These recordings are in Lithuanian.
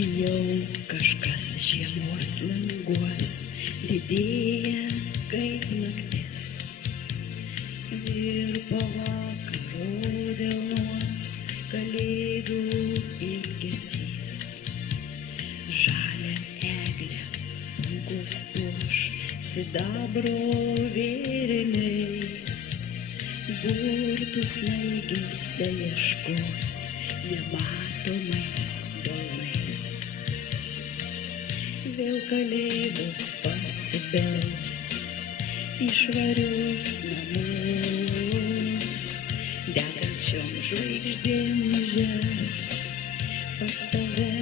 Jau kažkas žiemos languos didėja kaip naktis. Virpa vakaro delnuos kalėdų ilgesys. Žalia eglė bangus puoš sidabro vėriniais. Burtų snaigėse ieškos nematomais delnais. Vėl kalėdos pasibels į švarius namus, degančiom žvaigždėm žers pas tave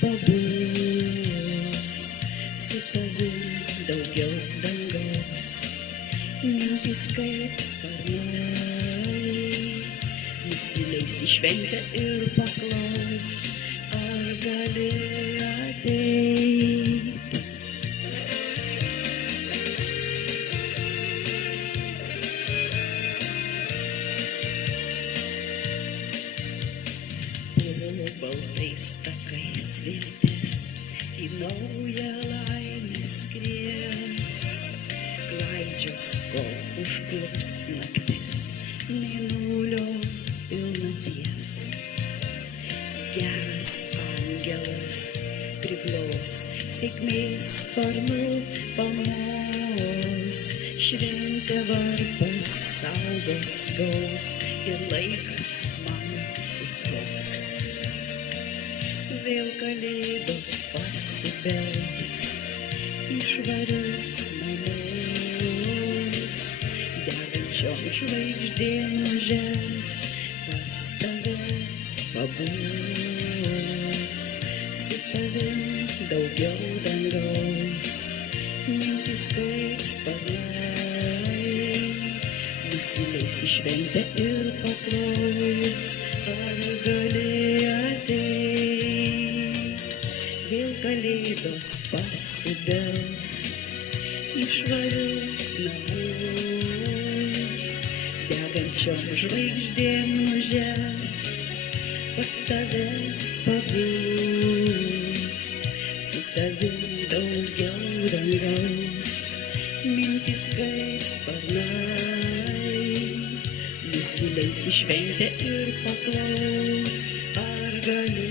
pabus. Su tavim daugiau dangaus, mintys kaip sparnai, nusileis į šventę ir paklaus, ar gali ateit. Po baltais takais viltis į naują laimę skries, klaidžios, kol užklups naktis mėnulio pilnaties. Geras angelas priglaus sėkmės sparnu pamos, šventė varpas saugos gaus ir laikas man sustos. Vėl kalėdos pasibels į švarius namus, degančiom žvaigždėm žers pas tave pabus. Su tavim daugiau dangaus, mintys kaip sparnai, nusileis į šventę ir paklaus, ar gali ateit. Vėl kalėdos pasibels į švarius namus, degančiom žvaigždėm žers pas tave pabus. Su tavim daugiau dangaus, mintys kaip sparnai, nusileis į šventę ir paklaus, ar gali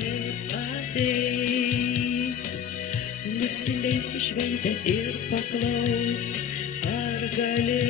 ateit. Nusileis į šventę ir paklaus, ar gali